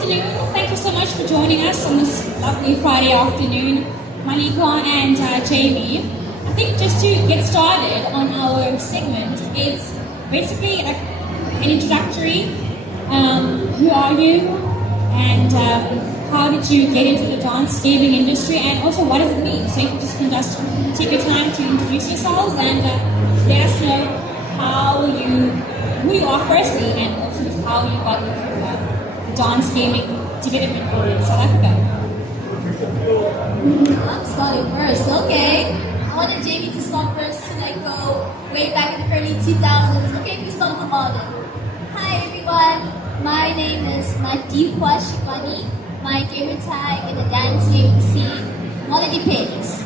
afternoon. Thank you so much for joining us on this lovely Friday afternoon, Malika and Jamie. I think just to get started on our segment, it's basically like an introductory. Who are you? And how did you get into the dance gaming industry? And also, what does it mean? So if you can just take your time to introduce yourselves and let us know who you are firstly, and also just how you got into dance gaming to get in South Africa. I'm starting first, okay. I wanted Jamie to start first to go way back in the early 2000s. Okay, we start with modern. Hi everyone, my name is Nadipwa Shikani. My gamer tag in the dance gaming scene, Melody Pigs.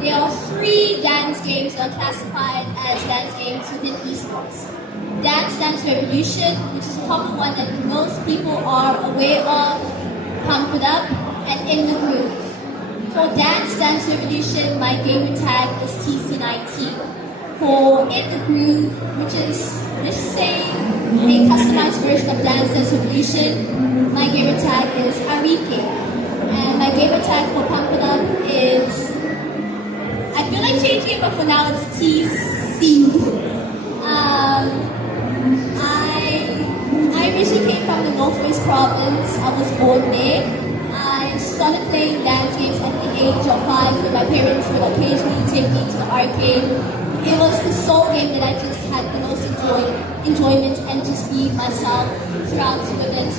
There are 3 dance games that are classified as dance games within esports. Dance Revolution, which is a common one that most people are aware of, Pump It Up, and In the Groove. For Dance Revolution, my gamer tag is TC19. For In the Groove, which is, let's say, a customized version of Dance Revolution, my gamer tag is Arike. And my gamer tag for Pump It Up is, I feel like changing it, but for now it's TC. I originally came from the Northwest Province. I was born there. I started playing dance games at the age of 5 when my parents would occasionally take me to the arcade. It was the sole game that I just had the most enjoyment and just be myself throughout the event.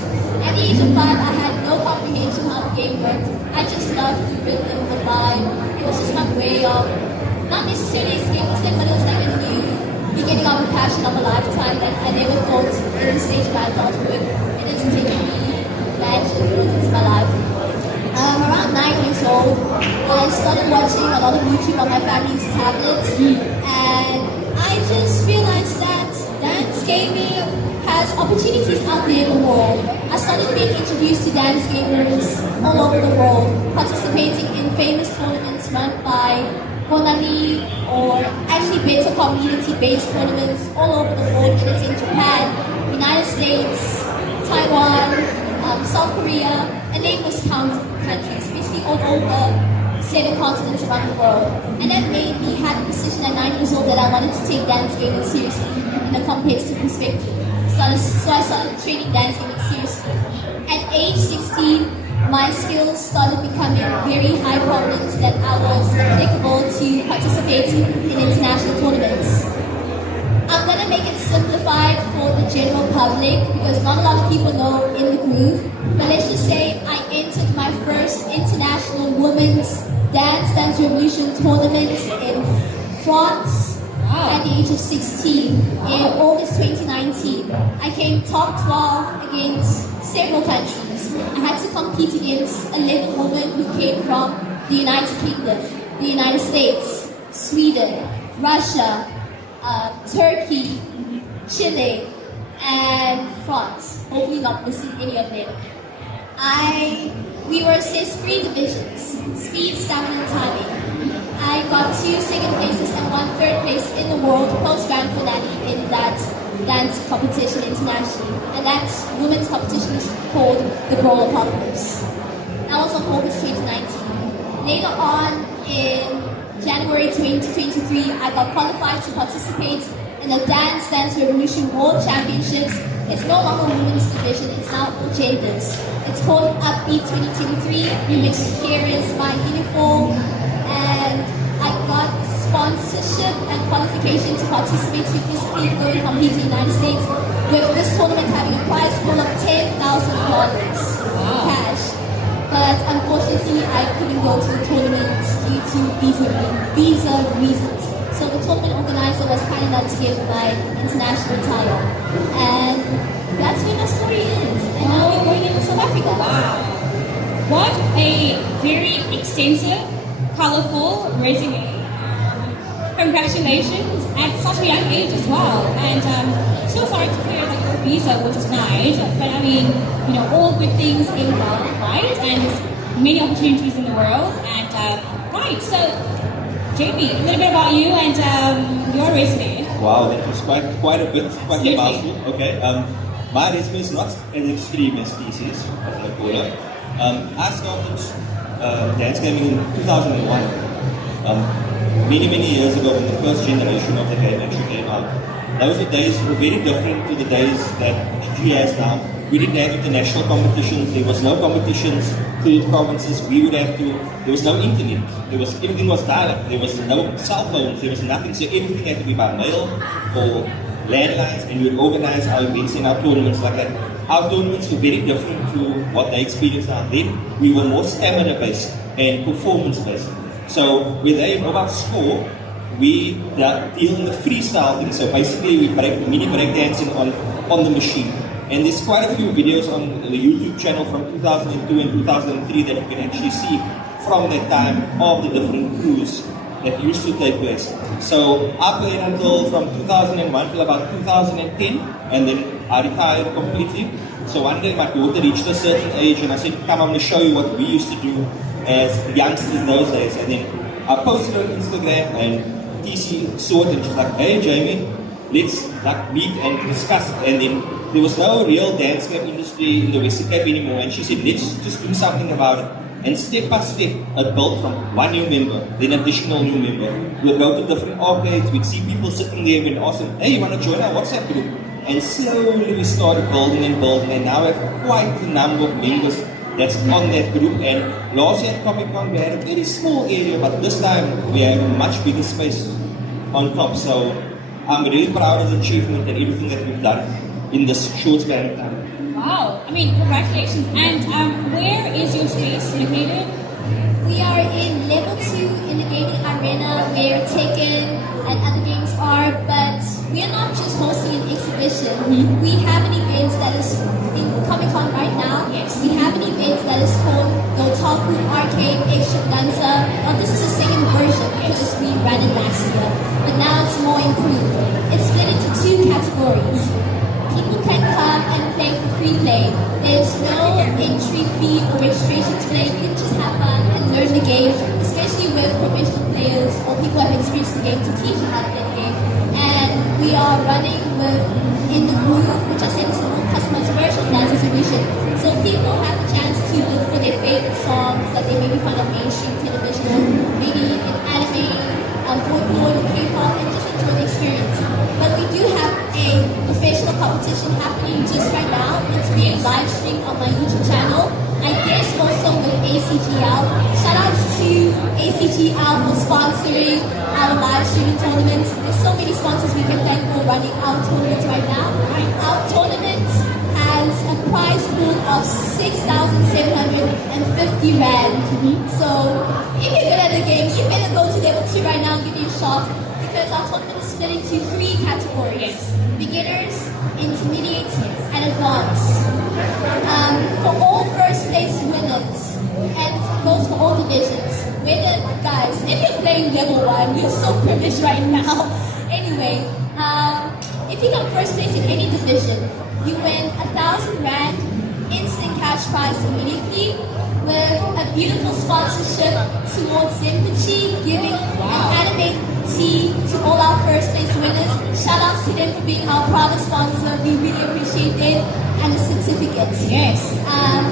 At the age of 5, I had no comprehension how the game worked. I just loved the rhythm, the vibe. It was just my way of, not necessarily escapism, but it was like a new beginning of a passion of a lifetime that I never thought in the stage of my adulthood. It is taking me back into my life. Around 9 years old, I started watching a lot of YouTube on my family's tablet, and I just realized that dance gaming has opportunities out there in the world. I started being introduced to dance gamers all over the world, participating in famous tournaments run by Konami, or actually better community-based tournaments all over the world. It is in Japan, United States, Taiwan, South Korea, and nameless countries, basically all over 7 continents around the world. And that made me have a decision at 9 years old that I wanted to take dance gaming seriously in a competitive perspective. So I started training dance gaming seriously. At age 16, my skills started becoming very high prominent that I was applicable to participate in international tournaments. I'm going to make it simplified for the general public because not a lot of people know In the Groove. But let's just say I entered my first international women's Dance Revolution tournament in France at the age of 16 in August 2019. I came top 12 against several countries. I had to compete against 11 women who came from the United Kingdom, the United States, Sweden, Russia, Turkey, Chile, and France. Hopefully not missing any of them. We were assessed 3 divisions: speed, stamina, and timing. I got 2 second places and 1 third place in the world post-grand finale in that dance competition internationally. And that women's competition is called the Girl Apocalypse. That was on August 2019. Later on in January 2023, I got qualified to participate in the Dance Revolution World Championships. It's no longer a women's division, it's now all genders. It's called Upbeat 2023, in which here is my uniform, and I got sponsorship and qualification to participate to physically go and compete in the United States, with this tournament having a prize pool of $10,000 cash. But unfortunately, I couldn't go to the tournament due to visa reasons. So the tournament organizer was kind enough to give my international title. And that's where my story is. And now we're going into South Africa. Wow. What a very extensive, colorful resume. Congratulations at such a young age as well. And so sorry to hear that your visa was denied. But I mean, all good things in life, right? And there's many opportunities in the world. And right, so Jamie, a little bit about you and your resume. Wow, that was quite a bit, quite a mouthful. Okay. my resume is not as extreme as thesis, as I call it. I started dance gaming in 2001. Many years ago when the first generation of the game actually came out. Those were days were very different to the days that GG has now. We didn't have international competitions, there was no competitions to provinces, there was no internet, everything was dial-up, there was no cell phones, there was nothing, so everything had to be by mail or landlines, and we would organize our events and our tournaments like that. Our tournaments were very different to what they experienced now. Then we were more stamina-based and performance-based. So when they about score, we deal in the freestyle thing. So basically we mini breakdancing on the machine. And there's quite a few videos on the YouTube channel from 2002 and 2003 that you can actually see from that time of the different crews that used to take place. So I played until from 2001 till about 2010, and then I retired completely. So one day my daughter reached a certain age and I said, come, I'm going to show you what we used to do as youngsters those days. And then I posted on Instagram and TC saw it and she's like, hey Jamie, let's meet and discuss it. And then there was no real dance camp industry in the Western Cape anymore, and she said, let's just do something about it. And step by step, it built from one new member, then additional new member. We'd go to different arcades, we'd see people sitting there and ask them, hey, you want to join our WhatsApp group? And slowly we started building, and now we have quite a number of members that's on that group. And last year at Comic-Con we had a very small area, but this time we have a much bigger space on top. So I'm really proud of the achievement and everything that we've done in this short span of time. Wow, I mean, congratulations. And where is your space located? We are in level 2 in the gaming arena where Tekken and other games are, but we are not just hosting an exhibition. We have an event that is in Comic-Con right now. Yes. We have an event that is called the POP-TAKU Arcade Extravaganza. This is the second version because we ran it last year, but now it's more improved. It's split into 2 categories. People can come and play for free play. There's no entry fee or registration to play. You can just have fun and learn the game, especially with professional players or people who have experienced the game to teach you how to play the game. And we are running in the group, which I said is a more customized version dance exhibition. So people have the chance to look for their favorite songs that they maybe find on mainstream television, maybe in anime, folklore, K-pop, and just enjoy the experience. But we do have a professional competition happening just right now. It's being live streamed on my YouTube channel. I guess also with ACGL. Shout out to ACGL for sponsoring our live streaming tournaments. There's so many sponsors we can thank for running our tournaments right now. Our tournament has a prize pool of 6,750 Rand. So if you're good at the game, you better go to level 2 right now and give it a shot, because our tournament is split into 3 categories. Beginners, intermediate, and advanced. For all first place winners, and goes for all divisions. Guys, if you're playing level 1, you're so privileged right now. Anyway, if you got first place in any division, you win 1,000 Rand instant cash prize immediately, with a beautiful sponsorship towards Simply, giving an anime tee to all our first place winners. Shout out to them for being our proudest sponsor. We really appreciate them, and the certificates. Yes.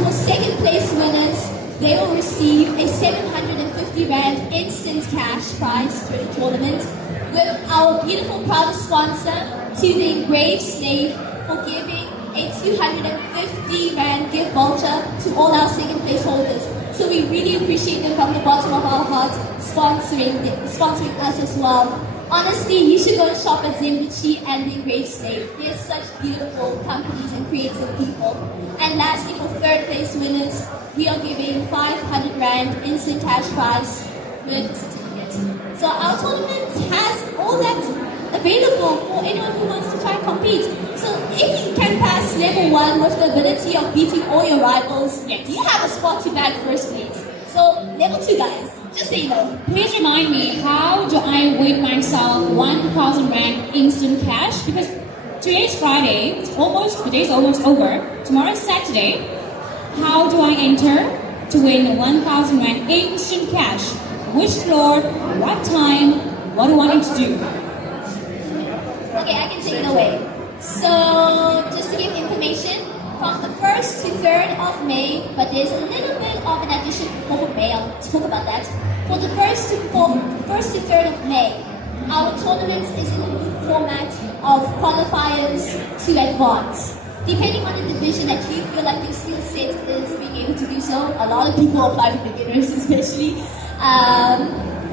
For second place winners, they will receive a 750 Rand instant cash prize through the tournament, with our beautiful proudest sponsor, to the Engraved Slave, for giving a 250 Rand gift voucher to all our second place holders. So we really appreciate them from the bottom of our hearts, sponsoring us as well. Honestly, you should go and shop at Zimbabwe and the Engraved Slave. They're such beautiful companies and creative people. And lastly, for third place winners, we are giving 500 Rand instant cash prize with a certificate. So our tournament has all that available for anyone who wants to try and compete. So if you can pass level 1 with the ability of beating all your rivals, you have a spot to bag first place. So level 2 guys, just so you know. Please remind me, how do I win myself 1,000 Rand instant cash? Because today's Friday, the day's almost over. Tomorrow's Saturday. How do I enter to win 1,000 Rand instant cash? Which floor, what time, what do I need to do? Okay, I can take it away. So, just to give information, from the 1st to 3rd of May, but there's a little bit of an addition to 4th of May, I'll talk about that. For the 1st to 3rd of May, our tournament is in the format of qualifiers to advance. Depending on the division that you feel like your skill set is being able to do so, a lot of people apply for beginners especially,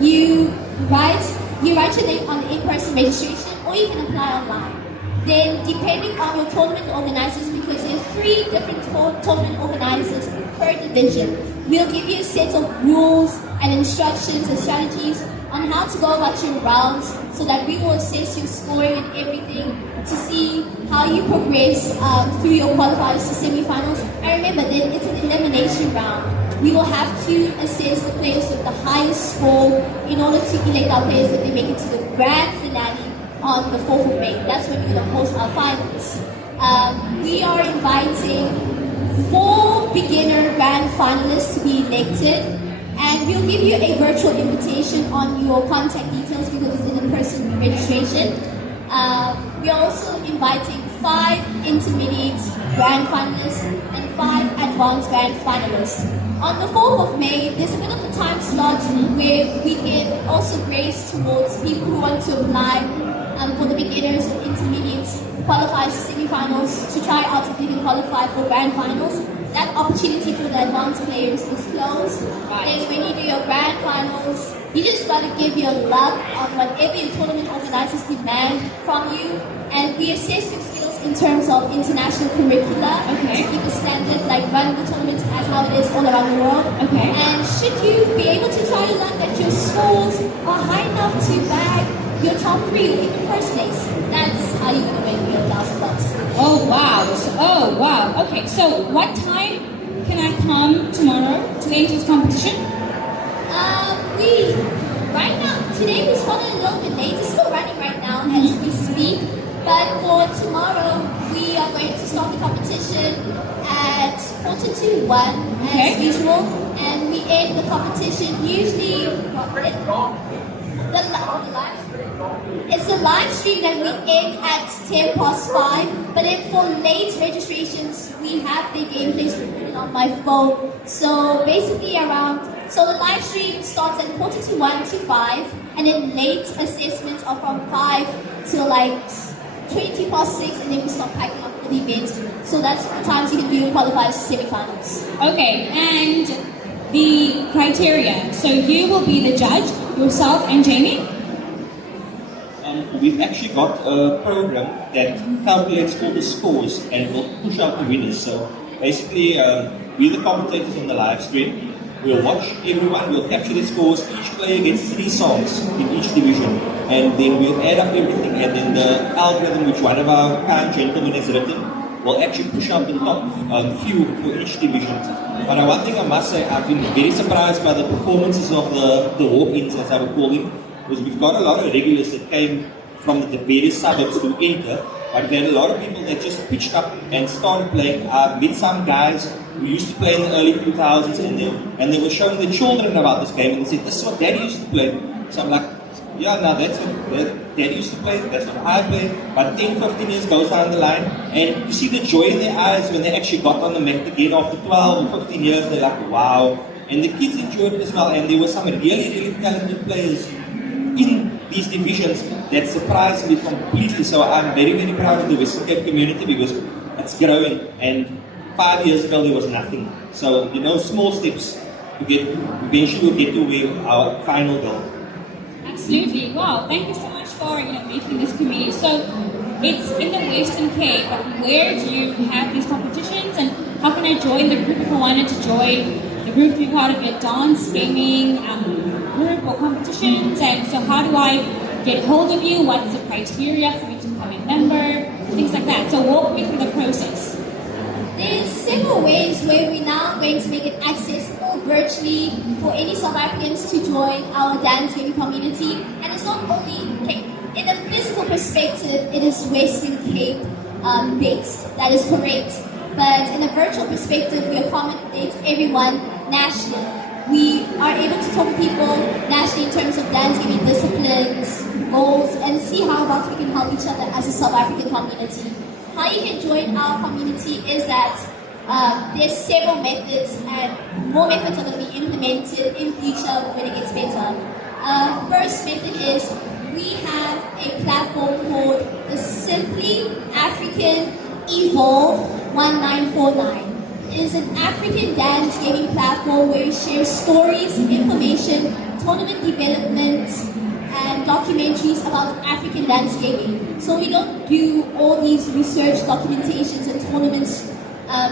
you write your name on the in-person registration or you can apply online. Then depending on your tournament organizers, because there are 3 different tournament organizers per division, we'll give you a set of rules and instructions and strategies on how to go about your rounds so that we will assess your scoring and everything to see how you progress through your qualifiers to semi-finals. And remember that it's an elimination round. We will have to assess the players with the highest score in order to elect our players that they make it to the grand finale on the 4th of May. That's when we're going to host our finals. We are inviting 4 beginner grand finalists to be elected, and we'll give you a virtual invitation on your contact details because it's an in-person registration. We're also inviting 5 intermediate grand finalists and 5 advanced grand finalists. On the 4th of May, there's a bit of a time slot where we give also grace towards people who want to apply for the beginners and intermediates, qualifiers to semi-finals, to try out if they can qualify for grand finals. That opportunity for the advanced players is closed. Right. And when you do your grand finals, you just got to give your luck on whatever your tournament organizers demand from you. And we assess your skills in terms of international curricula to keep a standard, like running the tournament as how it is all around the world. Okay. And should you be able to try your luck that your scores are high enough to bag your top 3 or even first place, that's how you're going to win your $1,000. Oh wow. Okay, so what time can I come tomorrow to enter this competition? Right now, today we started a little bit late. It's still running right now as we speak. But for tomorrow, we are going to start the competition at 1:45 as usual. And we end the competition usually... It's the live stream that we end at 5:10. But then for late registrations, we have the gameplays recorded on my phone. So basically so the live stream starts at 1:45 to 5, and then late assessments are from 5 till like 6, and then we start packing up for the event. So that's the times you can do qualifiers to semi-finals. Okay, and the criteria. So you will be the judge, yourself and Jamie? We've actually got a program that calculates all the scores and will push out the winners. So basically, we're the commentators on the live stream. We'll watch everyone, we'll capture the scores. Each player gets 3 songs in each division. And then we'll add up everything, and then the algorithm, which one of our kind gentlemen has written, will actually push out the top few for each division. But one thing I must say, I've been very surprised by the performances of the walk-ins, as I would call them, because we've got a lot of regulars that came from the various suburbs to enter, but there are a lot of people that just pitched up and started playing. I've met some guys who used to play in the early 2000s, and they were showing their children about this game, and they said, "This is what Daddy used to play." So I'm like, yeah, now that's what Daddy used to play, that's what I play. But 10, 15 years goes down the line, and you see the joy in their eyes when they actually got on the mat again after 12 or 15 years. They're like, wow. And the kids enjoyed it as well, and there were some really, really talented players in these divisions that surprised me completely. So I'm very, very proud of the Western Cape community because it's growing, and 5 years ago there was nothing. So, small steps to eventually we'll get to our final goal. Absolutely. Wow, thank you so much for making this community. So it's in the Western Cape, but where do you have these competitions, and how can I join the group if I wanted to join the group to be part of a dance, gaming group or competitions? And so how do I get hold of you? What's the criteria for me to become a member? Things like that. So walk me through the process. There's several ways where we're now going to make it accessible virtually for any South Africans to join our dance gaming community. And it's not only Cape. In a physical perspective, it is Western Cape based. That is correct. But in a virtual perspective, we accommodate everyone nationally. we are able to talk to people nationally in terms of dance gaming disciplines, goals, and see how about we can help each other as a South African community. How you can join our community is that there's several methods, and more methods are going to be implemented in future when it gets better. First method is we have a platform called the Simply African EVOVED 1949. It is an African dance gaming platform where we share stories, information, tournament development, and documentaries about African dance gaming. So we don't do all these research documentations and tournaments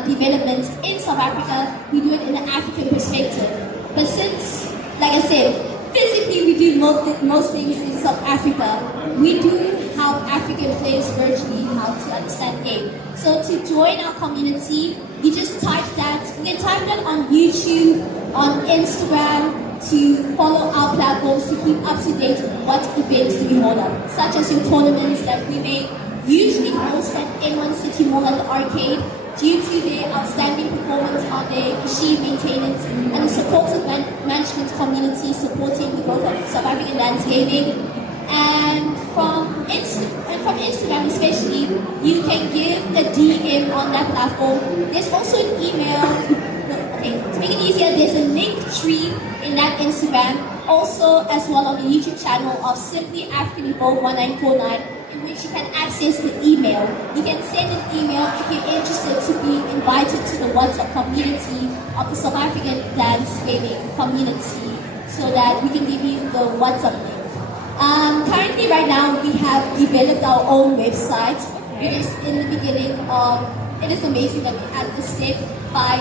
developments in South Africa. We do it in an African perspective. But since, like I said, physically we do most things in South Africa, we do help African players virtually how to understand game. So to join our community, you just type that. You can type that on YouTube, on Instagram, to follow our platforms to keep up to date with what events do we hold up, such as your tournaments that we may usually host at N1 City Mall at the arcade due to their outstanding performance on their machine maintenance and the supportive management community supporting the growth of South African dance gaming. And from Instagram especially, you can give a DM on that platform. There's also an email. Okay, to make it easier, there's a link tree in that Instagram, also as well on the YouTube channel of Simply African EVOVED 1949, in which you can access the email. You can send an email if you're interested to be invited to the WhatsApp community of the South African dance gaming community, so that we can give you the WhatsApp link. Currently, right now, we have developed our own website. It is in the beginning of. It is amazing that we had this step by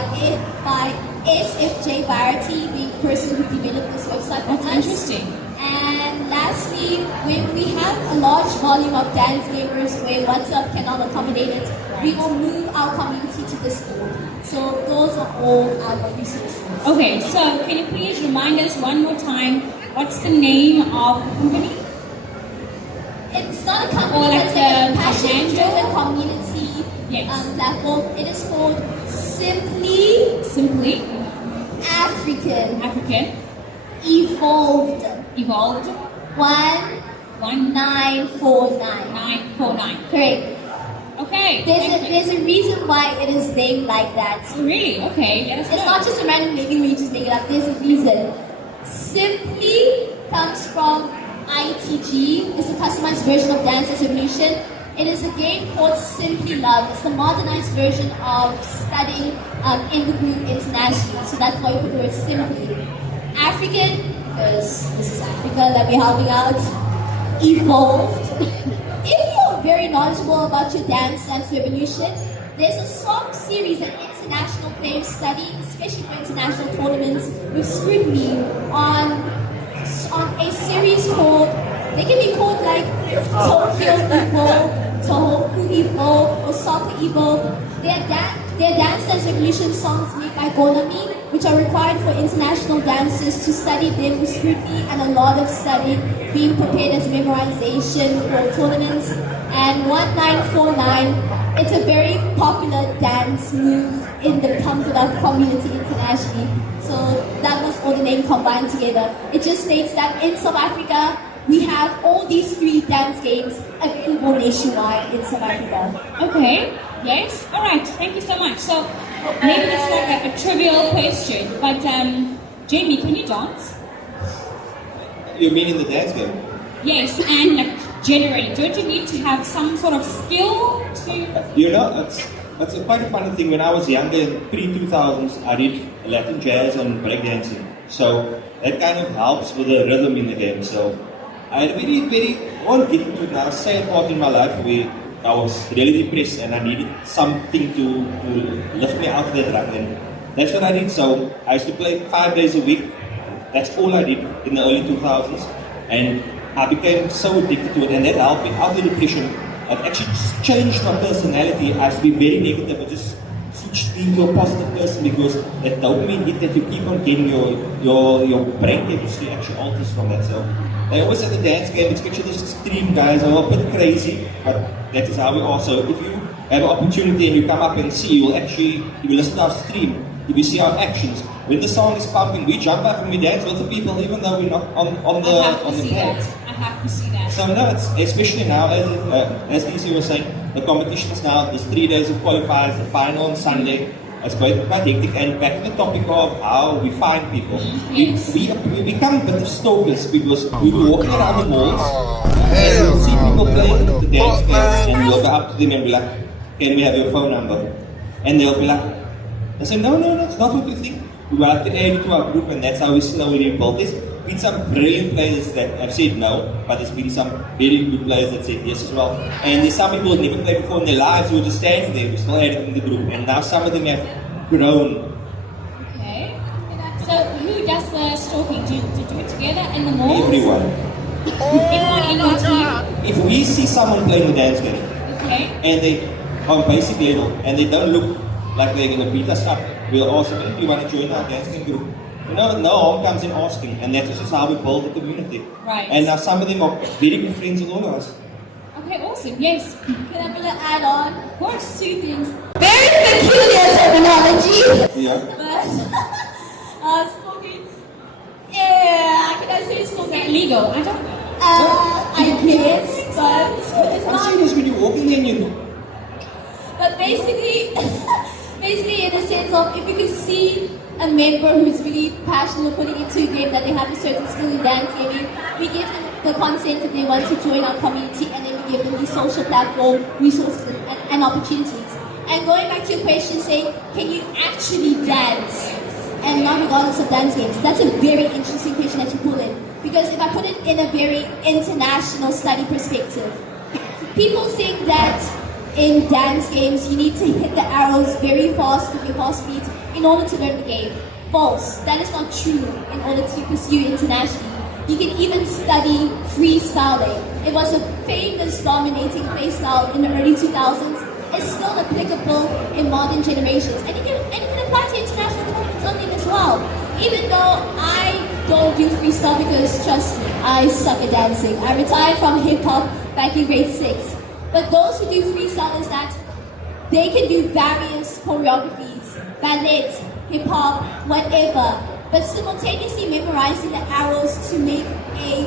SFJ Variety, being the person who developed this website. That's interesting. And lastly, when we have a large volume of dance gamers where WhatsApp cannot accommodate it, we will move our community to Discord. So those are all our resources. Okay, so can you please remind us one more time, what's the name of the company? It's not a company, Or like it's like a the passion-driven community platform. It is called Simply African EVOVED 1949. 949. Correct. Okay. There's a reason why it is named like that. Oh, really? Okay. Let us It's know. not just a random naming where you just make it up. There's a reason. Simply comes from ITG. It's a customized version of Dance Revolution. It is a game called Simply Love. It's the modernized version of studying in the group internationally. So that's why we put the word Simply. African, because this is Africa that we're helping out. Evolved. If you're very knowledgeable about your dance revolution, there's a song series that international players study, especially for international tournaments, with scrutiny on a series called, they can be called like Tokyo Evolve, Tohoku Evolve, or Soccer Evolve. They're dance revolution songs made by Gonami, which are required for international dancers to study them with scrutiny and a lot of study being prepared as memorization for tournaments. And 1949, it's a very popular dance move in the Kampuda community internationally. So that was all the name combined together. It just states that in South Africa, we have all these 3 dance games available nationwide in South Africa. Okay. Yes. All right. Thank you so much. So maybe it's like a trivial question, but Jamie, can you dance? You mean in the dance game? Yes, and like generally, don't you need to have some sort of skill to? You know, it's quite a funny thing. When I was younger, in pre-2000s, I did Latin jazz and breakdancing. So that kind of helps with the rhythm in the game. So I had I won't get into it now, sad part in my life where I was really depressed and I needed something to lift me out of that rut. And that's what I did. So I used to play 5 days a week. That's all I did in the early 2000s. And I became so addicted to it, and that helped me out of the depression. It actually just changed my personality. I used to be very negative, but just switched into a positive person because that dopamine hit that you keep on getting your brain chemistry actually alters from that. So they always say the dance game, especially these extreme guys, are a bit crazy, but that is how we are. So if you have an opportunity and you come up and see, you will listen to our stream, you will see our actions. When the song is pumping, we jump up and we dance with the people, even though we're not on the page. I have to see that. So no, it's, especially now, as DC was saying, the competitions now, there's 3 days of qualifiers, the final on Sunday. It's quite hectic. And back to the topic of how we find people. Yes. We become a bit of stalkers because we were walking around the malls and we'll see people playing the dance game and we'll go up to them and be like, can we have your phone number? And they'll be like, I say, no, it's not what you think. We will have to add it to our group, and that's how we slowly build this. Been some brilliant players that have said no, but there's been some very good players that said yes as well. And there's some people who never played before in their lives who were just standing there, we still added in the group, and now some of them have grown. Okay. So who does the stalking? Do you do it together in the malls? Everyone. Everyone in your team? If we see someone playing the dance game, Okay. and they are on basic level, and they don't look like they're going to beat us up, we'll ask them, do you want to join our dancing group? You know, no harm comes in asking, and that's just how we build the community. Right. And now some of them are very good friends with all of us. Okay, awesome. Yes. Can I put an add on? Of course. 2 things. Very peculiar terminology. Yeah. But smoking. Yeah, can I say Is that smoking? legal? I don't know. I guess, but it's I'm not. serious, when you're walking there and you But basically, basically in the sense of if you can see a member who's really passionate putting into a game that they have a certain skill in dance gaming, we give them the consent that they want to join our community, and then we give them the social platform, resources, and opportunities. And going back to your question saying, can you actually dance? And not regardless of dance games. That's a very interesting question that you pull in. Because if I put it in a very international study perspective, people think that in dance games you need to hit the arrows very fast with your fast feet in order to learn the game. False. That is not true in order to pursue internationally. You can even study freestyling. It was a famous dominating play style in the early 2000s. It's still applicable in modern generations. And you can apply to international tournaments on it as well. Even though I don't do freestyle because, trust me, I suck at dancing. I retired from hip-hop back in grade 6. But those who do freestyle is that they can do various choreographies, ballet, hip-hop, whatever, but simultaneously memorizing the arrows to make a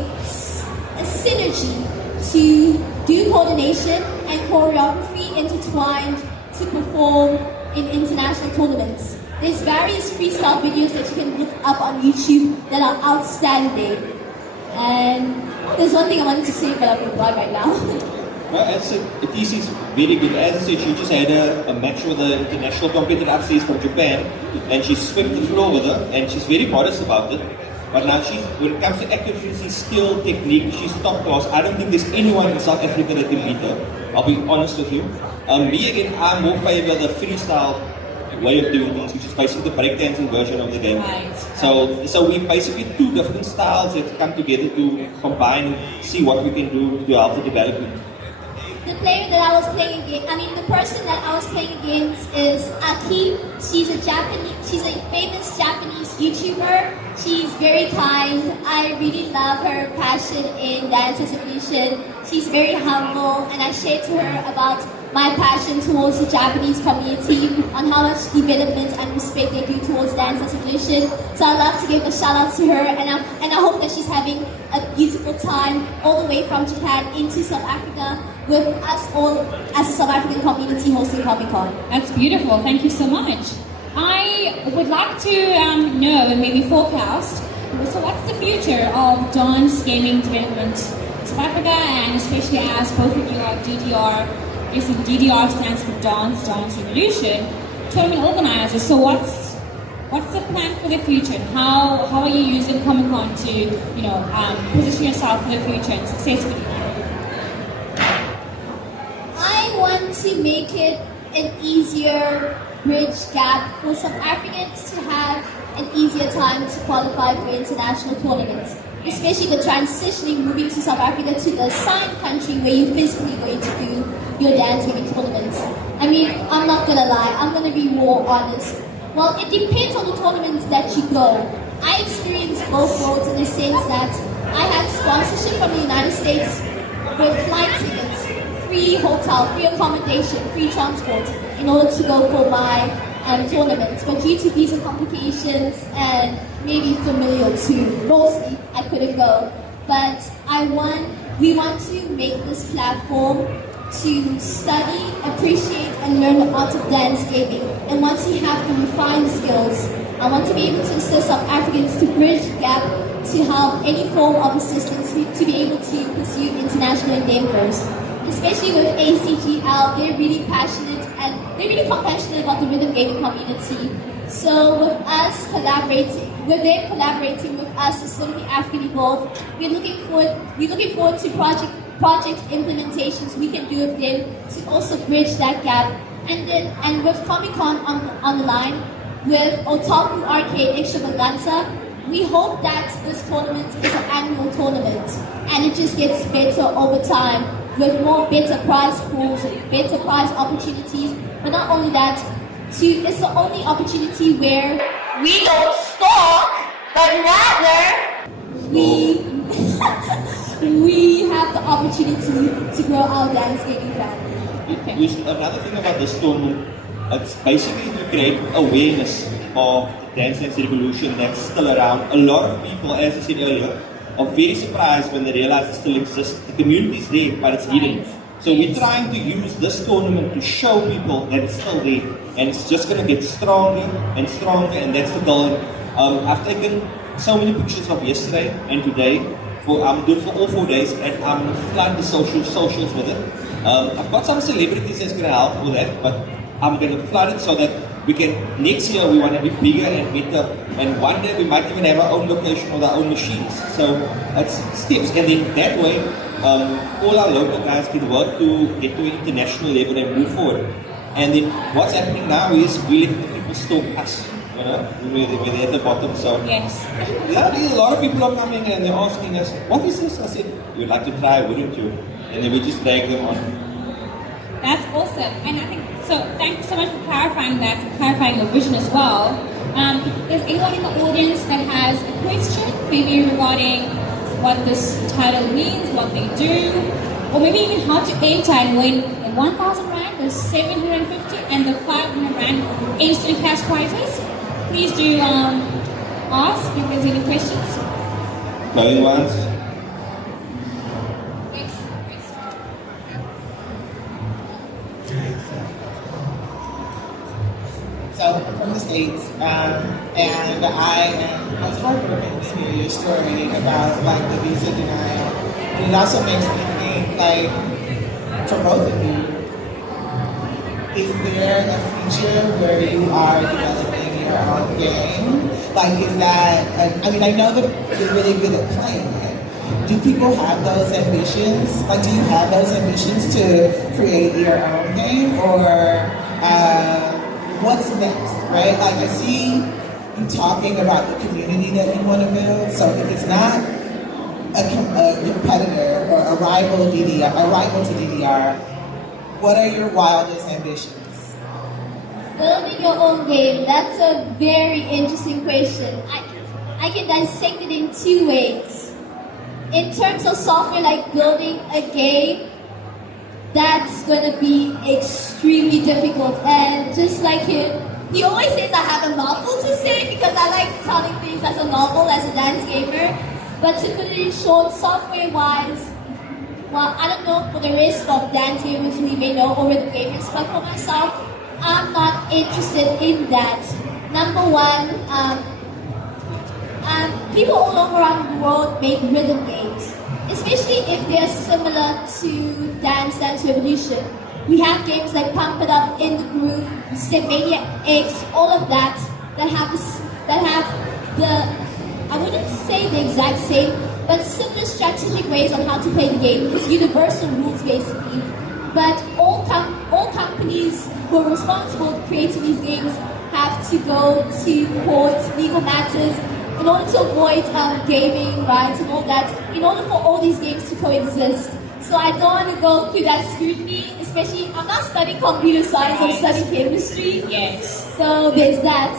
synergy to do coordination and choreography intertwined to perform in international tournaments. There's various freestyle videos that you can look up on YouTube that are outstanding. And there's one thing I wanted to say, but I forgot right now. Well, it is very good. As I said, she just had a match with an international competitor upstairs from Japan, and she swept the floor with her, and she's very modest about it. But now when it comes to accuracy, skill, technique, she's top class. I don't think there's anyone in South Africa that can beat her. I'll be honest with you. Me again, I'm more favor the freestyle way of doing things, which is basically the breakdancing version of the game. Right. So we basically 2 different styles that come together to combine and see what we can do to help the development. The player that I was playing against, the person that I was playing against is Aki. She's a famous Japanese YouTuber. She's very kind. I really love her passion in dance exhibition. She's very humble, and I shared to her about my passion towards the Japanese community, on how much development and respect they do towards dance exhibition. So I'd love to give a shout out to her, and I hope that she's having a beautiful time all the way from Japan into South Africa with us all as a South African community hosting Comic-Con. That's beautiful. Thank you so much. I would like to know and maybe forecast, so what's the future of dance gaming development in South Africa, and especially as both of you are DDR, basically DDR stands for Dance Evolution, tournament organizers. So what's the plan for the future, and how are you using Comic-Con to position yourself for the future and successfully? I want to make it an easier bridge gap for South Africans to have an easier time to qualify for international tournaments, especially the transitioning moving to South Africa to the assigned country where you're physically going to do your dance gaming tournaments. I'm not gonna lie, I'm gonna be more honest. Well, it depends on the tournaments that you go. I experienced both worlds in the sense that I had sponsorship from the United States with flight tickets, free hotel, free accommodation, free transport in order to go for my tournament. But due to visa complications and maybe familial too, mostly I couldn't go. But we want to make this platform to study, appreciate, and learn the art of dance gaming. And once you have the refined skills, I want to be able to assist South Africans to bridge the gap to have any form of assistance to be able to pursue international endeavors. Especially with ACGL, they're really passionate and they're really compassionate about the rhythm gaming community. So with us collaborating with us, the Simply African EVOVED, we're looking forward to project implementations we can do with them to also bridge that gap. And with Comic Con on the line, with Otaku Arcade Extravaganza, we hope that this tournament is an annual tournament and it just gets better over time with more better prize pools, better prize opportunities. But not only that, it's the only opportunity where we don't stalk, but rather we have the opportunity to grow our dance gaming family. Another thing about this tournament, it's basically to create awareness of the dance revolution that's still around. A lot of people, as I said earlier, are very surprised when they realize it still exists. The community is there, but it's hidden. So we're trying to use this tournament to show people that it's still there, and it's just going to get stronger and stronger, and that's the goal. I've taken so many pictures of yesterday and today. I'm doing for all 4 days, and I'm going to flood the socials with it. I've got some celebrities that's going to help with that, but I'm going to flood it so that we can, next year we want to be bigger and better, and one day we might even have our own location or our own machines. So it's steps, and then that way all our local guys can work to get to an international level and move forward. And then what's happening now is we let the people stalk us, you know, we're at the bottom. So Yes. yeah, a lot of people are coming and they're asking us, what is this? I said, you'd like to try, wouldn't you? And then we just drag them on. That's awesome. And I think, so thank you so much for clarifying that, clarifying your vision as well. If there's anyone in the audience that has a question, maybe regarding what this title means, what they do, or maybe even how to enter and win the 1,000 Rand, the 750 and the 500 Rand instant cash prizes, please do ask if there's any questions. Going once. So I'm from the States, and I was heartbroken to hear your story about like the visa denial. And it also makes me think, like, for both of you, is there a future where you are developing your own game? Like, is that, I mean, I know that you're really good at playing it. Do people have those ambitions? Like, do you have those ambitions to create your own game? Or what's next, right? Like, I see you talking about the community that you want to build. So if it's not a competitor or a rival to DDR, what are your wildest ambitions? Building your own game, that's a very interesting question. I can dissect it in two ways. In terms of software, like building a game, that's going to be extremely difficult. And just like him, he always says I have a novel to say because I like telling things as a novel, as a dance gamer. But to put it in short, software-wise, well, I don't know for the rest of dance gamers who may know or rhythm gamers, but for myself, I'm not interested in that. Number one, people all over around the world make rhythm games, especially if they're similar to Dance Revolution. We have games like Pump It Up, In the Groove, Stepmania X, all of that have the, I wouldn't say the exact same, but similar strategic ways on how to play the game. It's universal rules basically. But all companies who are responsible for creating these games have to go to court, legal matters, in order to avoid gaming rights and all that, in order for all these games to coexist. So I don't want to go through that scrutiny, especially, I'm not studying computer science, I'm studying chemistry. Yes. So there's that.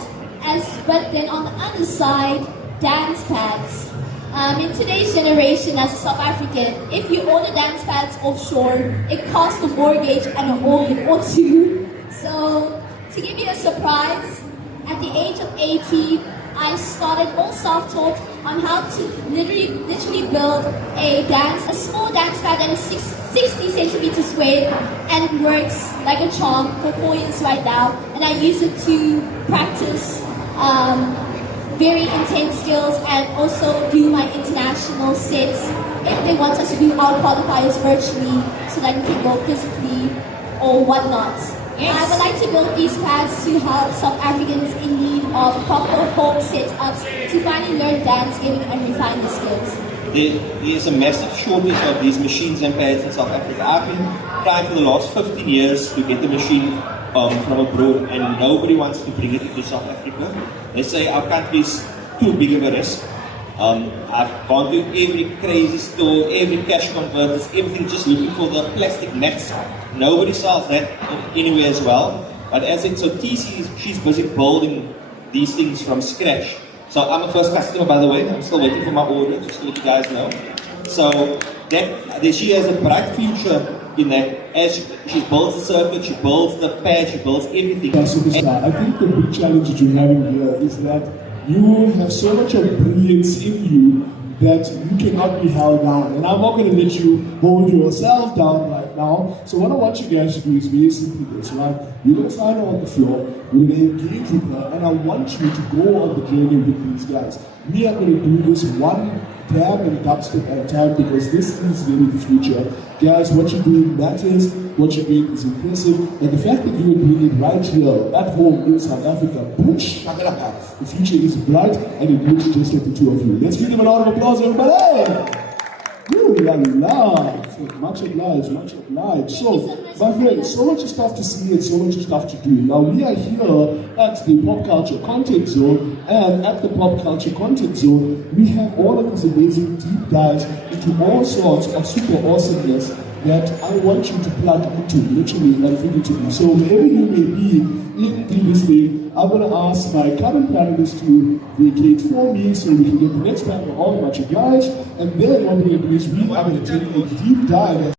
But then on the other side, dance pads. In today's generation, as a South African, if you own a dance pads offshore, it costs a mortgage and a home or two. So, to give you a surprise, at the age of 18, I started all self-taught on how to literally build a small dance pad that is 60 centimeters squared and works like a charm for 4 years right now. And I use it to practice very intense skills and also do my international sets if they want us to do our qualifiers virtually so that we can go physically or whatnot. Yes. I would like to build these pads to help South Africans in need of proper home setups to finally learn dance, giving and refine their skills. There is a massive shortage of these machines and pads in South Africa. I've been trying for the last 15 years to get the machine from abroad, and nobody wants to bring it into South Africa. They say our country is too big of a risk. I've gone to every crazy store, every cash converters, everything, just looking for the plastic mats. Nobody sells that anywhere as well. But as it's so TC, she's busy building these things from scratch. So I'm a first customer, by the way. I'm still waiting for my order, just to let you guys know. So she has a bright future in that. As she builds the circuit, she builds the pad, she builds everything. Superstar, I think the big challenge that you're having here is that you have so much of brilliance in you that you cannot be held down. And I'm not going to let you hold yourself down right now. So what I want you guys to do is very simply this, right? You're going to find her on the floor, we're going to engage with her, and I want you to go on the journey with these guys. Me, I'm going to do this one dab and dubstep at a time because this is really the future. Guys, what you're doing matters, what you're doing is impressive, and the fact that you are doing it right here at home in South Africa, the future is bright and it looks just like the two of you. Let's give them a round of applause, everybody! Ooh la la! Much obliged, much obliged. So, my friends, so much stuff to see and so much stuff to do. Now, we are here at the Pop Culture Content Zone, and at the Pop Culture Content Zone, we have all of these amazing deep dives into all sorts of super awesomeness that I want you to plug into, literally and figuratively. So, wherever you may be in this thing, I'm going to ask my current panelists to vacate for me so we can get the next panel on. Much obliged. And then what we're going to do is we are going to take a deep dive